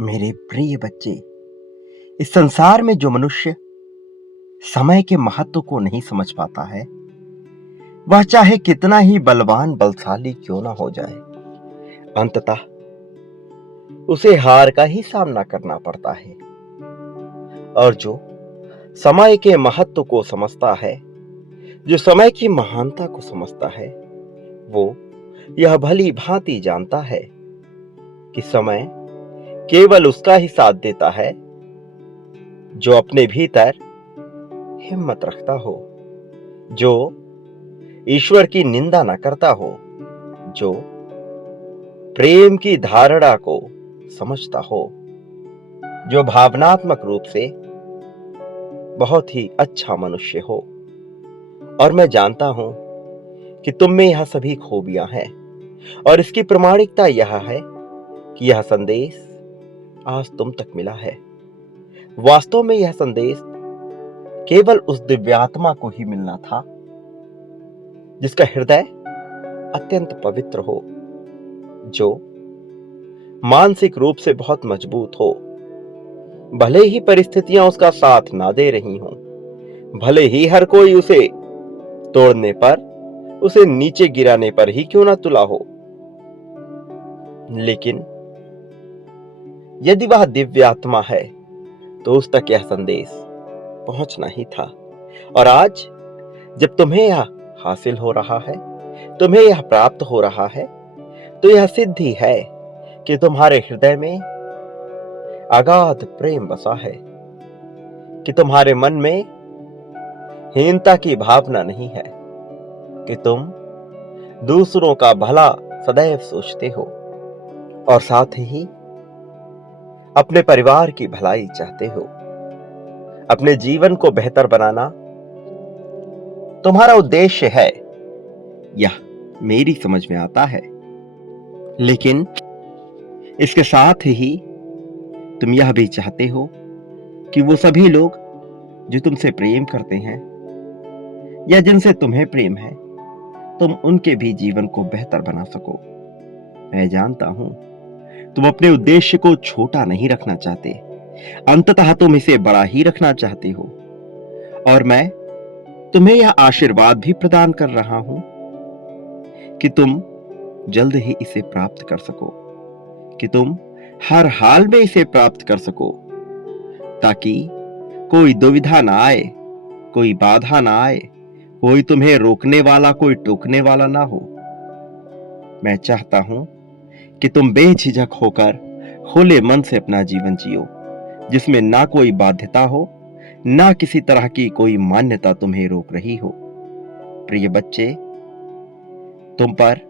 मेरे प्रिय बच्चे, इस संसार में जो मनुष्य समय के महत्व को नहीं समझ पाता है, वह चाहे कितना ही बलवान बलशाली क्यों ना हो जाए, अंततः उसे हार का ही सामना करना पड़ता है। और जो समय के महत्व को समझता है, जो समय की महानता को समझता है, वो यह भली भांति जानता है कि समय केवल उसका ही साथ देता है जो अपने भीतर हिम्मत रखता हो, जो ईश्वर की निंदा न करता हो, जो प्रेम की धारणा को समझता हो, जो भावनात्मक रूप से बहुत ही अच्छा मनुष्य हो। और मैं जानता हूं कि तुम में यह सभी खूबियां हैं, और इसकी प्रमाणिकता यह है कि यह संदेश आज तुम तक मिला है। वास्तव में यह संदेश केवल उस दिव्यात्मा को ही मिलना था जिसका हृदय अत्यंत पवित्र हो, जो मानसिक रूप से बहुत मजबूत हो। भले ही परिस्थितियां उसका साथ ना दे रही हों, भले ही हर कोई उसे तोड़ने पर, उसे नीचे गिराने पर ही क्यों ना तुला हो, लेकिन यदि वह दिव्य आत्मा है तो उस तक यह संदेश पहुंचना ही था। और आज जब तुम्हें यह हासिल हो रहा है, तुम्हें यह प्राप्त हो रहा है, तो यह सिद्धि है कि तुम्हारे हृदय में अगाध प्रेम बसा है, कि तुम्हारे मन में हीनता की भावना नहीं है, कि तुम दूसरों का भला सदैव सोचते हो और साथ ही अपने परिवार की भलाई चाहते हो। अपने जीवन को बेहतर बनाना तुम्हारा उद्देश्य है, यह मेरी समझ में आता है। लेकिन इसके साथ ही तुम यह भी चाहते हो कि वो सभी लोग जो तुमसे प्रेम करते हैं या जिनसे तुम्हें प्रेम है, तुम उनके भी जीवन को बेहतर बना सको। मैं जानता हूं तुम अपने उद्देश्य को छोटा नहीं रखना चाहते, अंततः तुम इसे बड़ा ही रखना चाहते हो। और मैं तुम्हें यह आशीर्वाद भी प्रदान कर रहा हूं कि तुम जल्द ही इसे प्राप्त कर सको, कि तुम हर हाल में इसे प्राप्त कर सको, ताकि कोई दुविधा ना आए, कोई बाधा ना आए, कोई तुम्हें रोकने वाला, कोई टोकने वाला ना हो। मैं चाहता हूं कि तुम बेझिझक होकर खुले मन से अपना जीवन जियो, जिसमें ना कोई बाध्यता हो, ना किसी तरह की कोई मान्यता तुम्हें रोक रही हो। प्रिय बच्चे, तुम पर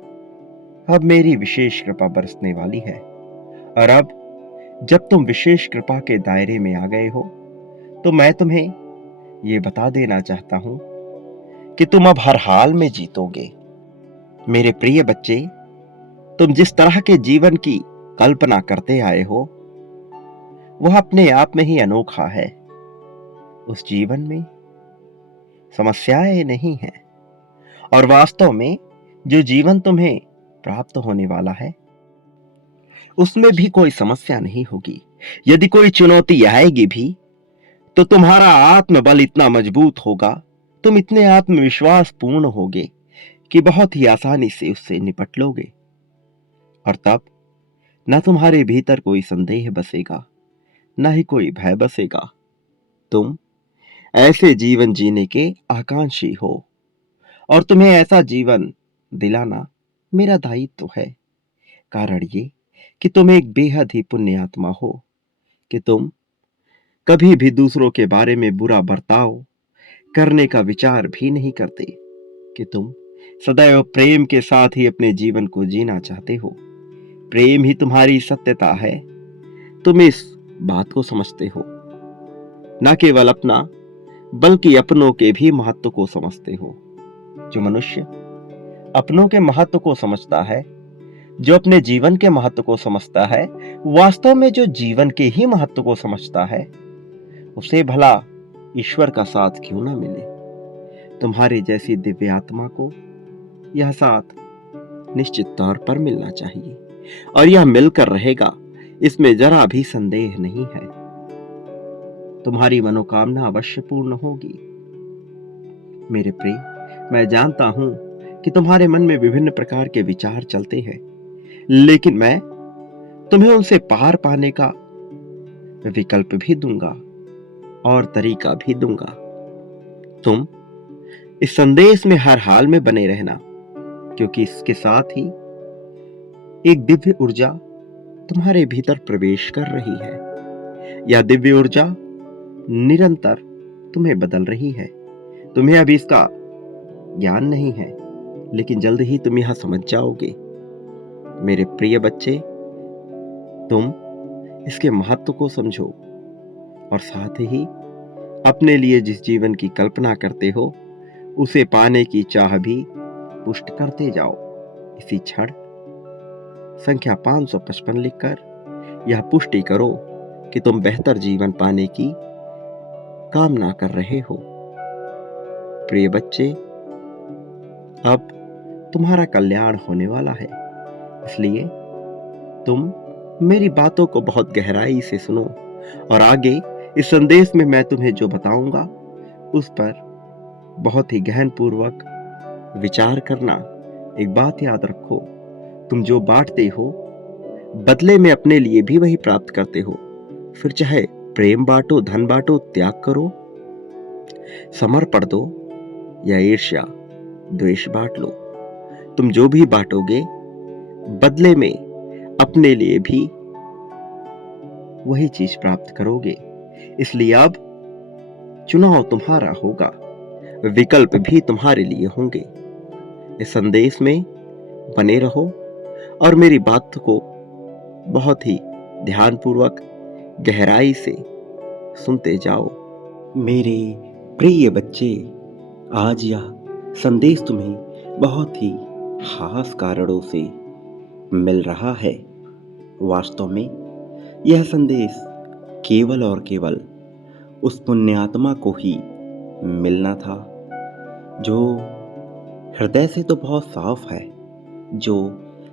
अब मेरी विशेष कृपा बरसने वाली है। और अब जब तुम विशेष कृपा के दायरे में आ गए हो, तो मैं तुम्हें ये बता देना चाहता हूं कि तुम अब हर हाल में जीतोगे। मेरे प्रिय बच्चे, तुम जिस तरह के जीवन की कल्पना करते आए हो, वह अपने आप में ही अनोखा है। उस जीवन में समस्याएं नहीं हैं, और वास्तव में जो जीवन तुम्हें प्राप्त होने वाला है, उसमें भी कोई समस्या नहीं होगी। यदि कोई चुनौती आएगी भी, तो तुम्हारा आत्मबल इतना मजबूत होगा, तुम इतने आत्मविश्वास पूर्ण होगे कि बहुत ही आसानी से उससे निपट लोगे। और तब न तुम्हारे भीतर कोई संदेह बसेगा, न ही कोई भय बसेगा। तुम ऐसे जीवन जीने के आकांक्षी हो, और तुम्हें ऐसा जीवन दिलाना मेरा दायित्व है। कारण ये कि तुम एक बेहद ही पुण्य आत्मा हो, कि तुम कभी भी दूसरों के बारे में बुरा बर्ताव करने का विचार भी नहीं करते, कि तुम सदैव प्रेम के साथ ही अपने जीवन को जीना चाहते हो। प्रेम ही तुम्हारी सत्यता है। तुम इस बात को समझते हो, न केवल अपना बल्कि अपनों के भी महत्व को समझते हो। जो मनुष्य अपनों के महत्व को समझता है, जो अपने जीवन के महत्व को समझता है, वास्तव में जो जीवन के ही महत्व को समझता है, उसे भला ईश्वर का साथ क्यों न मिले। तुम्हारे जैसी दिव्य आत्मा को यह साथ निश्चित तौर पर मिलना चाहिए, और यह मिलकर रहेगा। इसमें जरा भी संदेह नहीं है। तुम्हारी मनोकामना अवश्य पूर्ण होगी। मेरे प्रिय, मैं जानता हूं कि तुम्हारे मन में विभिन्न प्रकार के विचार चलते हैं, लेकिन मैं तुम्हें उनसे पार पाने का विकल्प भी दूंगा और तरीका भी दूंगा। तुम इस संदेश में हर हाल में बने रहना, क्योंकि इसके साथ ही एक दिव्य ऊर्जा तुम्हारे भीतर प्रवेश कर रही है। यह दिव्य ऊर्जा निरंतर तुम्हें बदल रही है। तुम्हें अभी इसका ज्ञान नहीं है, लेकिन जल्द ही तुम यह समझ जाओगे। मेरे प्रिय बच्चे, तुम इसके महत्व को समझो और साथ ही अपने लिए जिस जीवन की कल्पना करते हो उसे पाने की चाह भी पुष्ट करते जाओ। इसी क्षण संख्या 555 लिखकर यह पुष्टि करो कि तुम बेहतर जीवन पाने की कामना कर रहे हो। प्रिय बच्चे, अब तुम्हारा कल्याण होने वाला है, इसलिए तुम मेरी बातों को बहुत गहराई से सुनो और आगे इस संदेश में मैं तुम्हें जो बताऊंगा उस पर बहुत ही गहन पूर्वक विचार करना। एक बात याद रखो, तुम जो बांटते हो बदले में अपने लिए भी वही प्राप्त करते हो। फिर चाहे प्रेम बांटो, धन बांटो, त्याग करो, समर्पण दो या ईर्ष्या द्वेष बांट लो, तुम जो भी बांटोगे बदले में अपने लिए भी वही चीज प्राप्त करोगे। इसलिए अब चुनाव तुम्हारा होगा, विकल्प भी तुम्हारे लिए होंगे। इस संदेश में बने रहो और मेरी बात को बहुत ही ध्यानपूर्वक गहराई से सुनते जाओ। मेरे प्रिय बच्चे, आज यह संदेश तुम्हें बहुत ही खास कारणों से मिल रहा है। वास्तव में यह संदेश केवल और केवल उस पुण्यात्मा को ही मिलना था जो हृदय से तो बहुत साफ है, जो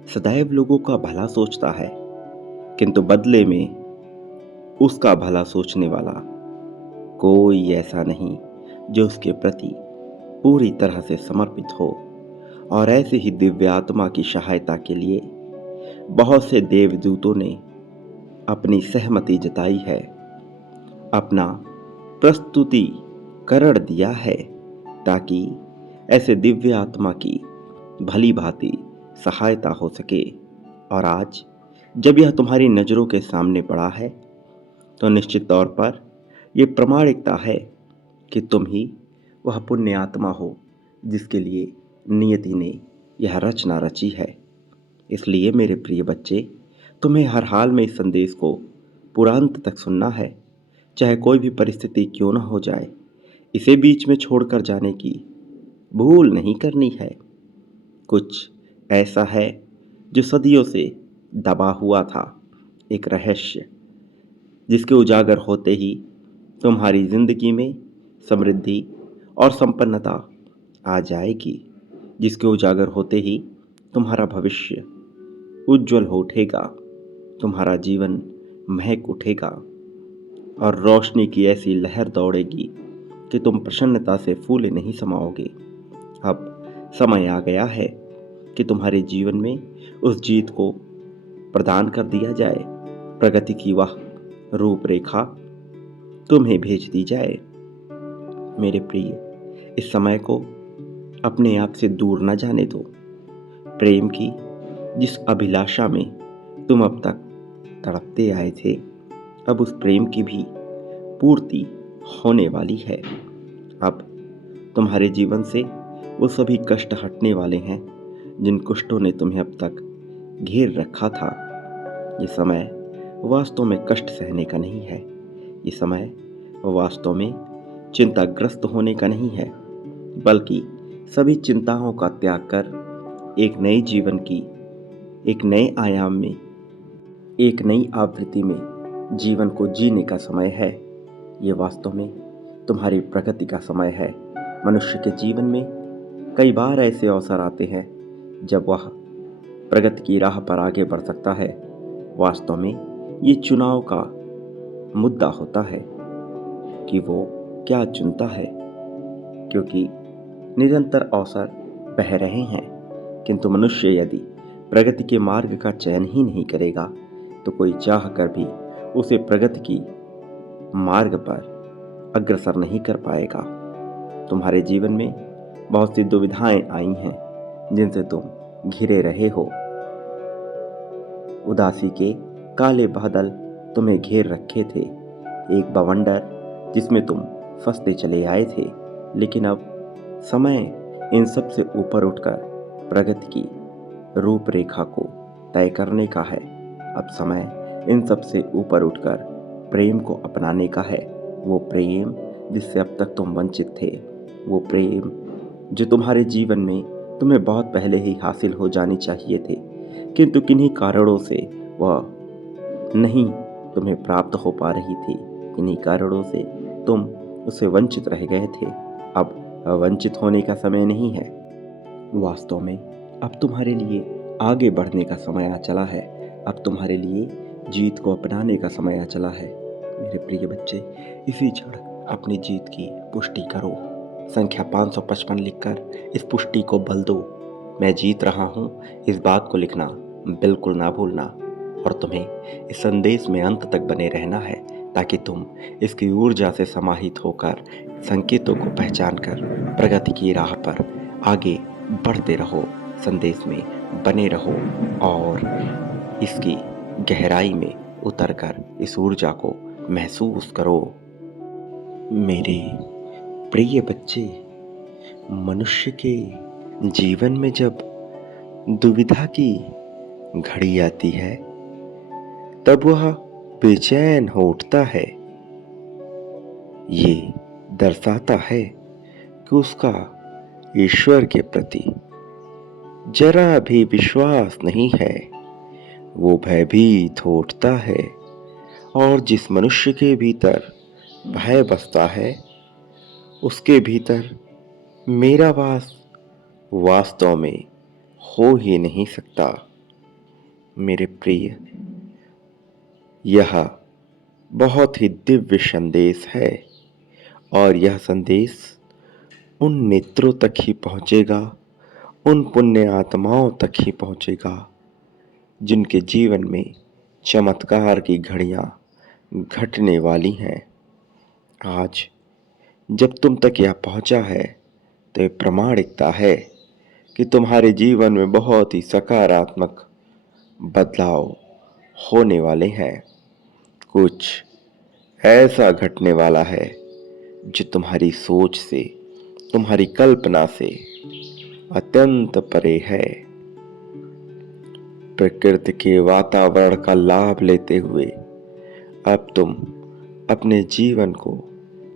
सदैव लोगों का भला सोचता है, किंतु बदले में उसका भला सोचने वाला कोई ऐसा नहीं जो उसके प्रति पूरी तरह से समर्पित हो। और ऐसे ही दिव्य आत्मा की सहायता के लिए बहुत से देवदूतों ने अपनी सहमति जताई है, अपना प्रस्तुतिकरण दिया है, ताकि ऐसे दिव्य आत्मा की भली भांति सहायता हो सके। और आज जब यह तुम्हारी नज़रों के सामने पड़ा है तो निश्चित तौर पर यह प्रमाणिकता है कि तुम ही वह पुण्य आत्मा हो जिसके लिए नियति ने यह रचना रची है। इसलिए मेरे प्रिय बच्चे, तुम्हें हर हाल में इस संदेश को पूरा अंत तक सुनना है, चाहे कोई भी परिस्थिति क्यों न हो जाए। इसे बीच में छोड़कर जाने की भूल नहीं करनी है। कुछ ऐसा है जो सदियों से दबा हुआ था, एक रहस्य जिसके उजागर होते ही तुम्हारी जिंदगी में समृद्धि और संपन्नता आ जाएगी, जिसके उजागर होते ही तुम्हारा भविष्य उज्जवल हो उठेगा, तुम्हारा जीवन महक उठेगा और रोशनी की ऐसी लहर दौड़ेगी कि तुम प्रसन्नता से फूले नहीं समाओगे। अब समय आ गया है कि तुम्हारे जीवन में उस जीत को प्रदान कर दिया जाए। प्रगति की वह रूपरेखा तुम्हें भेज दी जाए। मेरे प्रिय, इस समय को अपने आप से दूर न जाने दो। प्रेम की जिस अभिलाषा में तुम अब तक तड़पते आए थे, अब उस प्रेम की भी पूर्ति होने वाली है। अब तुम्हारे जीवन से वो सभी कष्ट हटने वाले हैं जिन कुष्ठों ने तुम्हें अब तक घेर रखा था। ये समय वास्तव में कष्ट सहने का नहीं है, ये समय वास्तव में चिंताग्रस्त होने का नहीं है, बल्कि सभी चिंताओं का त्याग कर एक नए जीवन की, एक नए आयाम में, एक नई आवृत्ति में जीवन को जीने का समय है। ये वास्तव में तुम्हारी प्रगति का समय है। मनुष्य के जीवन में कई बार ऐसे अवसर आते हैं जब वह प्रगति की राह पर आगे बढ़ सकता है। वास्तव में ये चुनाव का मुद्दा होता है कि वो क्या चुनता है, क्योंकि निरंतर अवसर बह रहे हैं, किंतु मनुष्य यदि प्रगति के मार्ग का चयन ही नहीं करेगा तो कोई चाह कर भी उसे प्रगति की मार्ग पर अग्रसर नहीं कर पाएगा। तुम्हारे जीवन में बहुत सी दुविधाएं आई हैं जिनसे तुम घिरे रहे हो। उदासी के काले बादल तुम्हें घेर रखे थे, एक बवंडर जिसमें तुम फंसते चले आए थे। लेकिन अब समय इन सब से ऊपर उठकर प्रगति की रूपरेखा को तय करने का है। अब समय इन सब से ऊपर उठकर प्रेम को अपनाने का है। वो प्रेम जिससे अब तक तुम वंचित थे, वो प्रेम जो तुम्हारे जीवन में तुम्हें बहुत पहले ही हासिल हो जानी चाहिए थे, किंतु किन्हीं कारणों से वह नहीं तुम्हें प्राप्त हो पा रही थी। इन्हीं कारणों से तुम उससे वंचित रह गए थे। अब वंचित होने का समय नहीं है, वास्तव में अब तुम्हारे लिए आगे बढ़ने का समय आ चला है। अब तुम्हारे लिए जीत को अपनाने का समय आ चला है। मेरे प्रिय बच्चे, इसी क्षण अपनी जीत की पुष्टि करो। संख्या 555 लिखकर इस पुष्टि को बल दो। मैं जीत रहा हूँ, इस बात को लिखना बिल्कुल ना भूलना। और तुम्हें इस संदेश में अंत तक बने रहना है ताकि तुम इसकी ऊर्जा से समाहित होकर संकेतों को पहचान कर प्रगति की राह पर आगे बढ़ते रहो। संदेश में बने रहो और इसकी गहराई में उतरकर इस ऊर्जा को महसूस करो। मेरे प्रिय बच्चे, मनुष्य के जीवन में जब दुविधा की घड़ी आती है तब वह बेचैन हो उठता है। ये दर्शाता है कि उसका ईश्वर के प्रति जरा भी विश्वास नहीं है। वो भयभीत हो उठता है और जिस मनुष्य के भीतर भय बसता है उसके भीतर मेरा वास वास्तव में हो ही नहीं सकता। मेरे प्रिय, यह बहुत ही दिव्य संदेश है और यह संदेश उन नेत्रों तक ही पहुंचेगा, उन पुण्य आत्माओं तक ही पहुंचेगा जिनके जीवन में चमत्कार की घड़ियां घटने वाली हैं। आज जब तुम तक यह पहुंचा है तो यह प्रमाणिकता है कि तुम्हारे जीवन में बहुत ही सकारात्मक बदलाव होने वाले हैं। कुछ ऐसा घटने वाला है जो तुम्हारी सोच से, तुम्हारी कल्पना से अत्यंत परे है। प्रकृति के वातावरण का लाभ लेते हुए अब तुम अपने जीवन को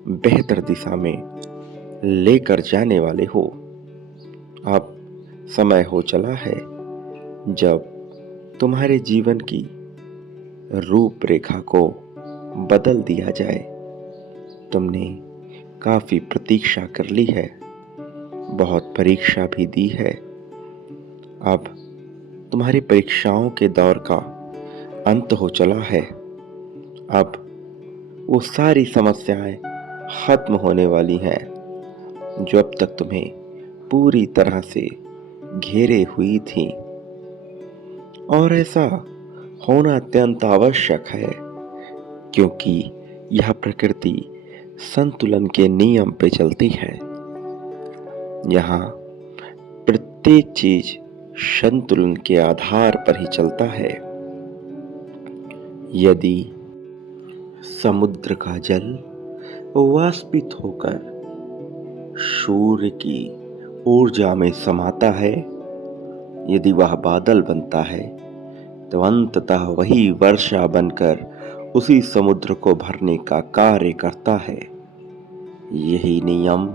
बेहतर दिशा में लेकर जाने वाले हो। अब समय हो चला है जब तुम्हारे जीवन की रूपरेखा को बदल दिया जाए। तुमने काफी प्रतीक्षा कर ली है, बहुत परीक्षा भी दी है। अब तुम्हारी परीक्षाओं के दौर का अंत हो चला है। अब वो सारी समस्याएं खत्म होने वाली हैं जो अब तक तुम्हें पूरी तरह से घेरे हुई थी। और ऐसा होना अत्यंत आवश्यक है क्योंकि यह प्रकृति संतुलन के नियम पे चलती है। यहाँ प्रत्येक चीज संतुलन के आधार पर ही चलता है। यदि समुद्र का जल वाष्पित होकर सूर्य की ऊर्जा में समाता है, यदि वह बादल बनता है तो अंततः वही वर्षा बनकर उसी समुद्र को भरने का कार्य करता है। यही नियम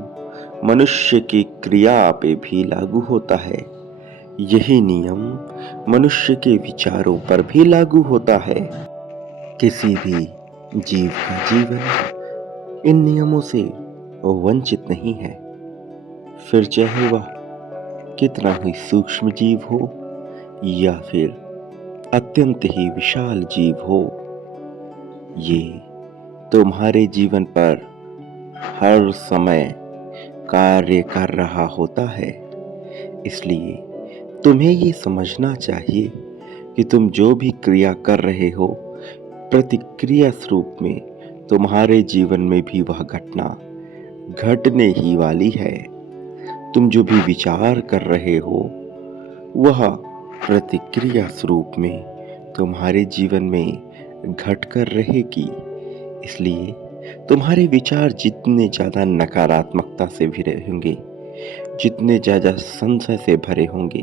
मनुष्य की क्रिया पे भी लागू होता है। यही नियम मनुष्य के विचारों पर भी लागू होता है। किसी भी जीव का जीवन इन नियमों से वंचित नहीं है, फिर चाहे वह कितना ही सूक्ष्म जीव हो या फिर अत्यंत ही विशाल जीव हो। ये तुम्हारे जीवन पर हर समय कार्य कर रहा होता है। इसलिए तुम्हें ये समझना चाहिए कि तुम जो भी क्रिया कर रहे हो, प्रतिक्रिया स्वरूप में तुम्हारे जीवन में भी वह घटना घटने ही वाली है। तुम जो भी विचार कर रहे हो, वह प्रतिक्रिया स्वरूप में तुम्हारे जीवन में घट कर रहेगी। इसलिए तुम्हारे विचार जितने ज़्यादा नकारात्मकता से भरे होंगे, जितने ज़्यादा संशय से भरे होंगे,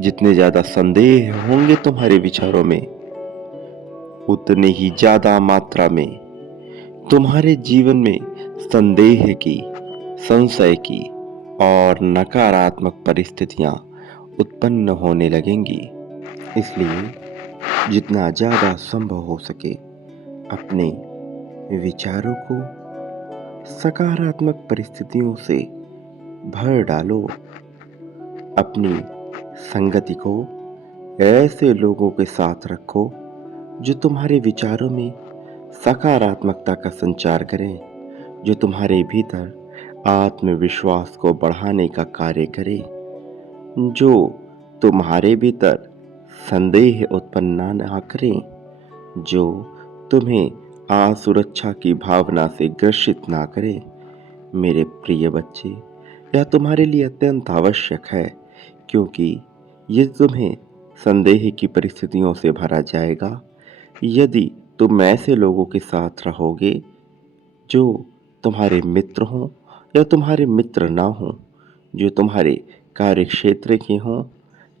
जितने ज़्यादा संदेह होंगे तुम्हारे विचारों में, उतने ही ज़्यादा मात्रा में तुम्हारे जीवन में संदेह की, संशय की और नकारात्मक परिस्थितियां उत्पन्न होने लगेंगी। इसलिए जितना ज़्यादा संभव हो सके अपने विचारों को सकारात्मक परिस्थितियों से भर डालो। अपनी संगति को ऐसे लोगों के साथ रखो जो तुम्हारे विचारों में सकारात्मकता का संचार करें, जो तुम्हारे भीतर आत्मविश्वास को बढ़ाने का कार्य करें, जो तुम्हारे भीतर संदेह उत्पन्न ना करें, जो तुम्हें असुरक्षा की भावना से ग्रसित ना करें। मेरे प्रिय बच्चे, यह तुम्हारे लिए अत्यंत आवश्यक है, क्योंकि ये तुम्हें संदेह की परिस्थितियों से भरा जाएगा यदि तुम ऐसे लोगों के साथ रहोगे जो तुम्हारे मित्र हों या तुम्हारे मित्र ना हों, जो तुम्हारे कार्य क्षेत्र के हों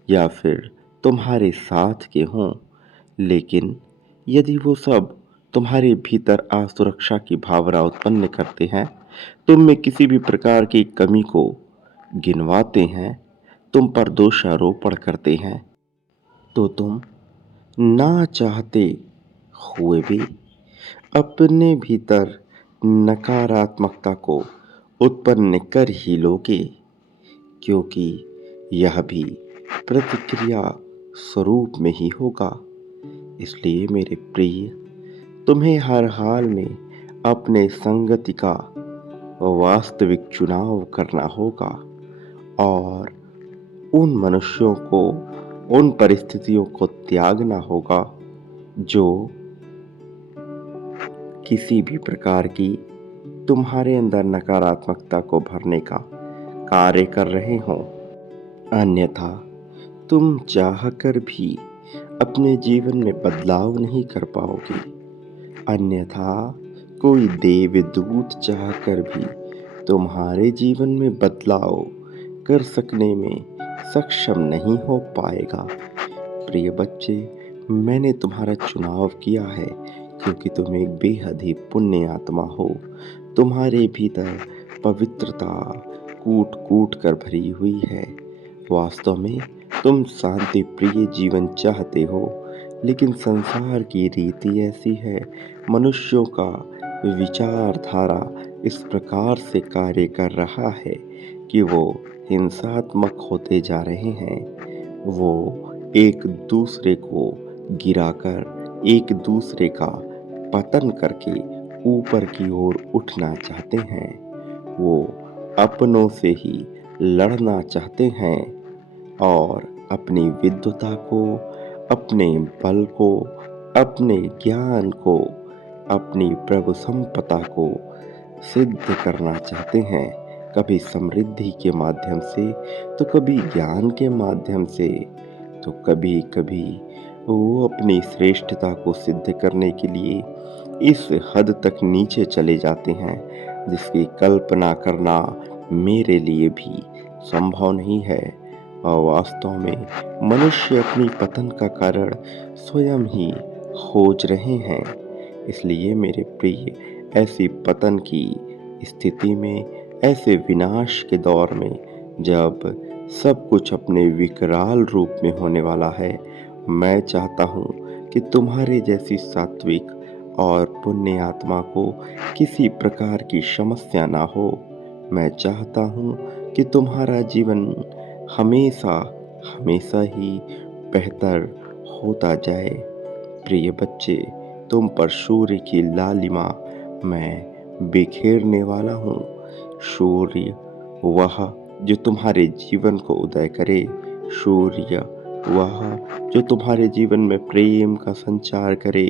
या फिर तुम्हारे साथ के हों, लेकिन यदि वो सब तुम्हारे भीतर असुरक्षा की भावना उत्पन्न करते हैं, तुम में किसी भी प्रकार की कमी को गिनवाते हैं, तुम पर दोषारोपण करते हैं, तो तुम ना चाहते हुए भी अपने भीतर नकारात्मकता को उत्पन्न कर ही लोगे, क्योंकि यह भी प्रतिक्रिया स्वरूप में ही होगा। इसलिए मेरे प्रिय, तुम्हें हर हाल में अपने संगति का वास्तविक चुनाव करना होगा और उन मनुष्यों को, उन परिस्थितियों को त्यागना होगा जो किसी भी प्रकार की तुम्हारे अंदर नकारात्मकता को भरने का कार्य कर रहे हों। अन्यथा तुम चाहकर भी अपने जीवन में बदलाव नहीं कर पाओगे। अन्यथा कोई देवदूत चाहकर भी तुम्हारे जीवन में बदलाव कर सकने में सक्षम नहीं हो पाएगा। प्रिय बच्चे, मैंने तुम्हारा चुनाव किया है क्योंकि तुम एक बेहद ही पुण्य आत्मा हो। तुम्हारे भीतर पवित्रता कूट कूट कर भरी हुई है। वास्तव में तुम शांति प्रिय जीवन चाहते हो, लेकिन संसार की रीति ऐसी है, मनुष्यों का विचारधारा इस प्रकार से कार्य कर रहा है कि वो हिंसात्मक होते जा रहे हैं। वो एक दूसरे को गिराकर, एक दूसरे का पतन करके ऊपर की ओर उठना चाहते हैं। वो अपनों से ही लड़ना चाहते हैं और अपनी विद्वता को, अपने बल को, अपने ज्ञान को, अपनी प्रभु संपदा को सिद्ध करना चाहते हैं। कभी समृद्धि के माध्यम से, तो कभी ज्ञान के माध्यम से, तो कभी कभी वो अपनी श्रेष्ठता को सिद्ध करने के लिए इस हद तक नीचे चले जाते हैं जिसकी कल्पना करना मेरे लिए भी संभव नहीं है। और वास्तव में मनुष्य अपनी पतन का कारण स्वयं ही खोज रहे हैं। इसलिए मेरे प्रिय, ऐसी पतन की स्थिति में, ऐसे विनाश के दौर में, जब सब कुछ अपने विकराल रूप में होने वाला है, मैं चाहता हूँ कि तुम्हारे जैसी सात्विक और पुण्य आत्मा को किसी प्रकार की समस्या ना हो। मैं चाहता हूँ कि तुम्हारा जीवन हमेशा हमेशा ही बेहतर होता जाए। प्रिय बच्चे, तुम पर सूर्य की लालिमा मैं बिखेरने वाला हूँ। सूर्य वह जो तुम्हारे जीवन को उदय करे, सूर्य वह जो तुम्हारे जीवन में प्रेम का संचार करे,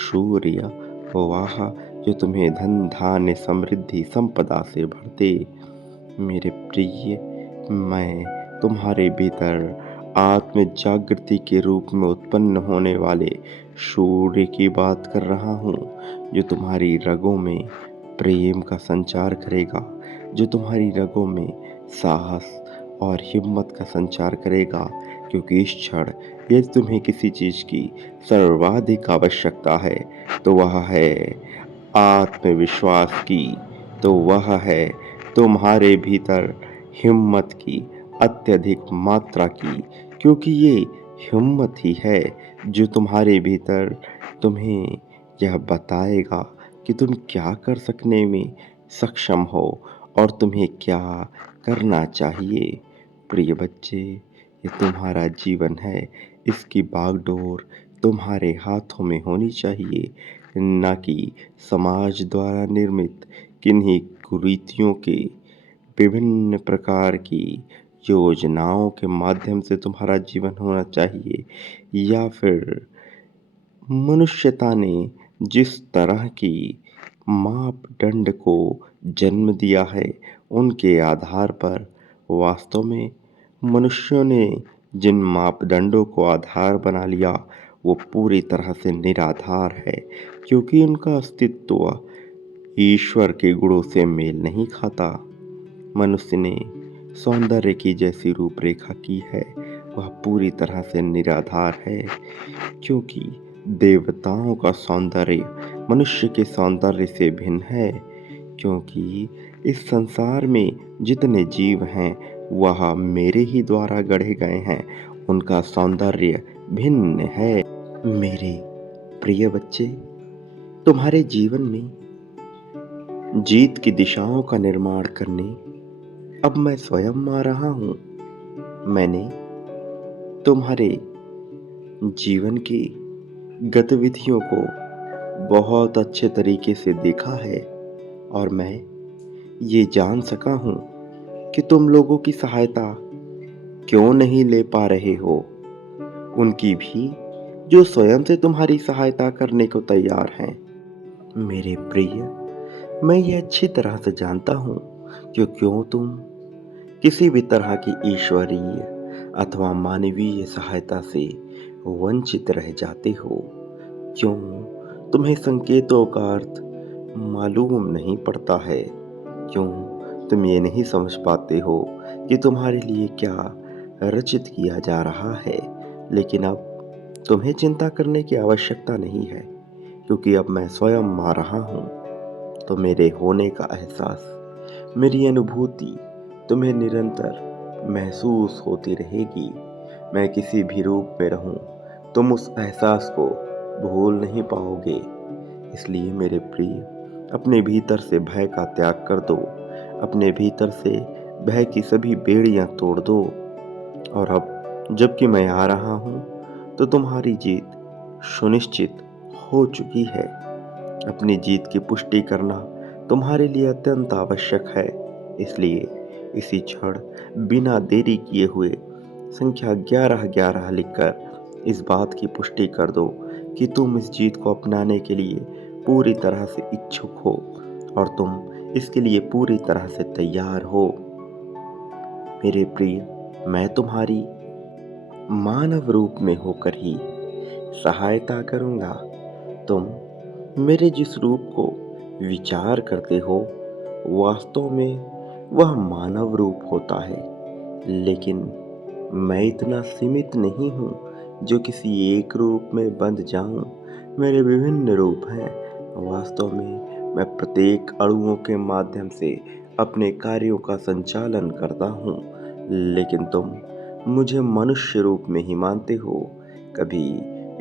सूर्य वह जो तुम्हें धन धान्य समृद्धि संपदा से भर दे। मेरे प्रिय, मैं तुम्हारे भीतर आत्म जागृति के रूप में उत्पन्न होने वाले सूर्य की बात कर रहा हूँ, जो तुम्हारी रगों में प्रेम का संचार करेगा, जो तुम्हारी रगों में साहस और हिम्मत का संचार करेगा। क्योंकि इस क्षण यदि तुम्हें किसी चीज की सर्वाधिक आवश्यकता है तो वह है आत्मविश्वास की, तो वह है तुम्हारे भीतर हिम्मत की, अत्यधिक मात्रा की। क्योंकि ये हिम्मत ही है जो तुम्हारे भीतर तुम्हें यह बताएगा कि तुम क्या कर सकने में सक्षम हो और तुम्हें क्या करना चाहिए। प्रिय बच्चे, ये तुम्हारा जीवन है, इसकी बागडोर तुम्हारे हाथों में होनी चाहिए, न कि समाज द्वारा निर्मित किन्हीं कुरीतियों के विभिन्न प्रकार की योजनाओं के माध्यम से तुम्हारा जीवन होना चाहिए, या फिर मनुष्यता ने जिस तरह की मापदंड को जन्म दिया है उनके आधार पर। वास्तव में मनुष्यों ने जिन मापदंडों को आधार बना लिया वो पूरी तरह से निराधार है, क्योंकि उनका अस्तित्व ईश्वर के गुणों से मेल नहीं खाता। मनुष्य ने सौंदर्य की जैसी रूपरेखा की है वह पूरी तरह से निराधार है, क्योंकि देवताओं का सौंदर्य मनुष्य के सौंदर्य से भिन्न है। क्योंकि इस संसार में जितने जीव हैं वह मेरे ही द्वारा गढ़े गए हैं, उनका सौंदर्य भिन्न है। मेरे प्रिय बच्चे, तुम्हारे जीवन में जीत की दिशाओं का निर्माण करने अब मैं स्वयं आ रहा हूँ। मैंने तुम्हारे जीवन की गतिविधियों को बहुत अच्छे तरीके से देखा है और मैं ये जान सका हूँ कि तुम लोगों की सहायता क्यों नहीं ले पा रहे हो, उनकी भी जो स्वयं से तुम्हारी सहायता करने को तैयार हैं। मेरे प्रिय, मैं ये अच्छी तरह से जानता हूँ कि क्यों तुम किसी भी तरह की ईश्वरीय अथवा मानवीय सहायता से वंचित रह जाते हो। क्यों तुम्हें संकेतों का अर्थ मालूम नहीं पड़ता है, क्यों तुम ये नहीं समझ पाते हो कि तुम्हारे लिए क्या रचित किया जा रहा है। लेकिन अब तुम्हें चिंता करने की आवश्यकता नहीं है, क्योंकि अब मैं स्वयं आ रहा हूँ। तो मेरे होने का एहसास, मेरी अनुभूति तुम्हें निरंतर महसूस होती रहेगी। मैं किसी भी रूप में रहूं, तुम उस एहसास को भूल नहीं पाओगे। इसलिए मेरे प्रिय, अपने भीतर से भय का त्याग कर दो, अपने भीतर से भय की सभी बेड़ियां तोड़ दो। और अब जबकि मैं आ रहा हूं तो तुम्हारी जीत सुनिश्चित हो चुकी है। अपनी जीत की पुष्टि करना तुम्हारे लिए अत्यंत आवश्यक है। इसलिए इसी क्षण बिना देरी किए हुए संख्या 1111 लिखकर इस बात की पुष्टि कर दो कि तुम इस जीत को अपनाने के लिए पूरी तरह से इच्छुक हो और तुम इसके लिए पूरी तरह से तैयार हो। मेरे प्रिय, मैं तुम्हारी मानव रूप में होकर ही सहायता करूंगा। तुम मेरे जिस रूप को विचार करते हो वास्तव में वह मानव रूप होता है, लेकिन मैं इतना सीमित नहीं हूँ जो किसी एक रूप में बंध जाऊं। मेरे विभिन्न रूप हैं। वास्तव में मैं प्रत्येक अणुओं के माध्यम से अपने कार्यों का संचालन करता हूँ, लेकिन तुम मुझे मनुष्य रूप में ही मानते हो, कभी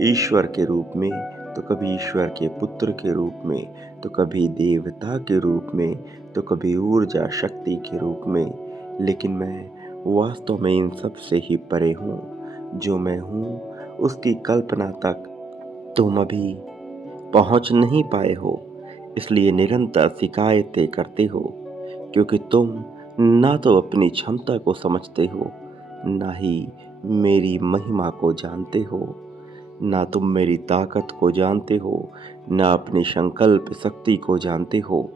ईश्वर के रूप में, तो कभी ईश्वर के पुत्र के रूप में, तो कभी देवता के रूप में, तो कभी ऊर्जा शक्ति के रूप में। लेकिन मैं वास्तव में इन सब से ही परे हूँ। जो मैं हूँ उसकी कल्पना तक तुम अभी पहुंच नहीं पाए हो, इसलिए निरंतर शिकायतें करते हो, क्योंकि तुम ना तो अपनी क्षमता को समझते हो, ना ही मेरी महिमा को जानते हो। ना तुम मेरी ताकत को जानते हो, ना अपनी संकल्प शक्ति को जानते हो।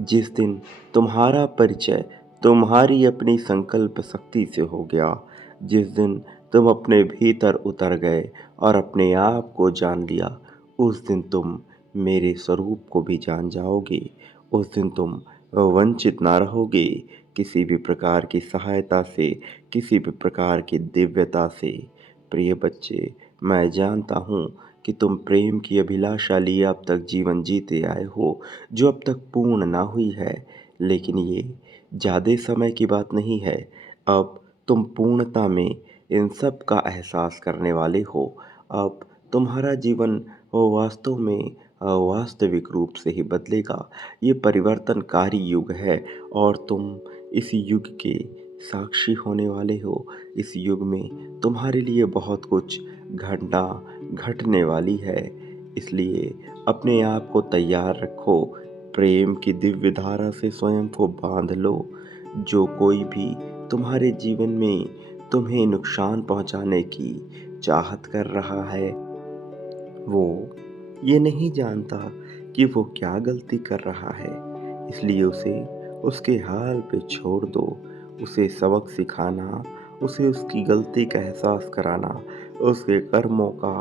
जिस दिन तुम्हारा परिचय तुम्हारी अपनी संकल्प शक्ति से हो गया, जिस दिन तुम अपने भीतर उतर गए और अपने आप को जान लिया, उस दिन तुम मेरे स्वरूप को भी जान जाओगे। उस दिन तुम वंचित ना रहोगे किसी भी प्रकार की सहायता से, किसी भी प्रकार की दिव्यता से। प्रिय बच्चे, मैं जानता हूँ कि तुम प्रेम की अभिलाषा लिए अब तक जीवन जीते आए हो, जो अब तक पूर्ण ना हुई है। लेकिन ये ज़्यादा समय की बात नहीं है। अब तुम पूर्णता में इन सब का एहसास करने वाले हो। अब तुम्हारा जीवन वास्तव में वास्तविक रूप से ही बदलेगा। ये परिवर्तनकारी युग है और तुम इस युग के साक्षी होने वाले हो। इस युग में तुम्हारे लिए बहुत कुछ घटना घटने वाली है, इसलिए अपने आप को तैयार रखो। प्रेम की दिव्य धारा से स्वयं को बांध लो। जो कोई भी तुम्हारे जीवन में तुम्हें नुकसान पहुंचाने की चाहत कर रहा है, वो ये नहीं जानता कि वो क्या गलती कर रहा है, इसलिए उसे उसके हाल पे छोड़ दो। उसे सबक सिखाना, उसे उसकी गलती का एहसास कराना, उसके कर्मों का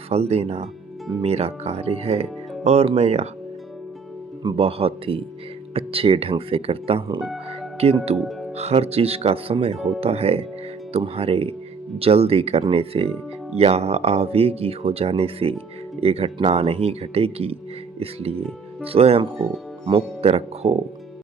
फल देना मेरा कार्य है और मैं यह बहुत ही अच्छे ढंग से करता हूँ। किंतु हर चीज़ का समय होता है। तुम्हारे जल्दी करने से या आवेगी हो जाने से ये घटना नहीं घटेगी, इसलिए स्वयं को मुक्त रखो।